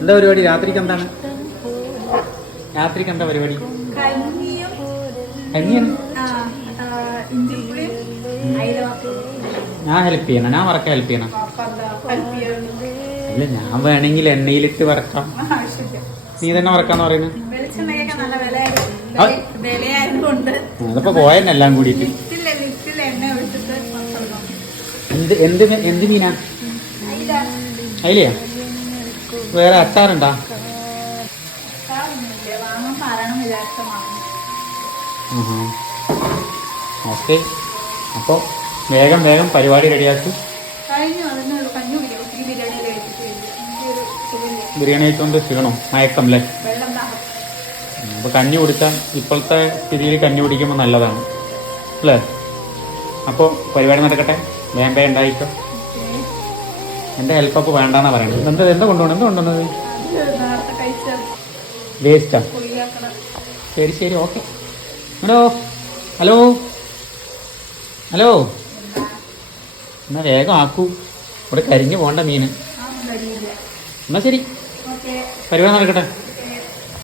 എന്താ പരിപാടി? രാത്രിക്ക് എന്താണ്? രാത്രിക്ക് എന്താ പരിപാടി? കഞ്ഞിയാണ്. ഞാൻ ഹെൽപ്പ് ചെയ്യണം? ഞാൻ വറക്കാൻ ഹെൽപ്പ് ചെയ്യണം? അല്ല, ഞാൻ വേണമെങ്കിൽ എണ്ണയിലിട്ട് വറക്കാം. നീ തന്നെ വറക്കാന്ന് പറയുന്നത്? അതിപ്പോ പോയെന്നെ എല്ലാം കൂടിയിട്ട്. എന്ത് എന്ത് മീനാ? അയിലയാ? വേറെ അച്ചാറുണ്ടാ? ഓക്കെ, അപ്പൊ വേഗം വേഗം പരിപാടി റെഡിയാക്കി. ബിരിയാണി കഴിച്ചോണ്ട് ക്ഷീണോ മയക്കം അല്ലേ? അപ്പൊ കഞ്ഞി കുടിച്ചാൽ ഇപ്പോഴത്തെ സ്ഥിതിയിൽ കഞ്ഞി കുടിക്കുമ്പോൾ നല്ലതാണ് അല്ലേ? അപ്പോൾ പരിപാടി നടക്കട്ടെ, വേഗം വേഗം ഉണ്ടായിക്കോ. എന്റെ ഹെൽപ്പ് അപ്പൊ വേണ്ടാന്നാ പറയണത്. എന്താ കൊണ്ടുപോകണത്? വേസ്റ്റാ? ശരി ശരി, ഓക്കെ. ഹലോ ഹലോ ഹലോ, എന്നാ വേഗം ആക്കൂ, ഇവിടെ കരിഞ്ഞു പോണ്ട മീന്. എന്നാ ശരി, പരിപാടി നടക്കട്ടെ.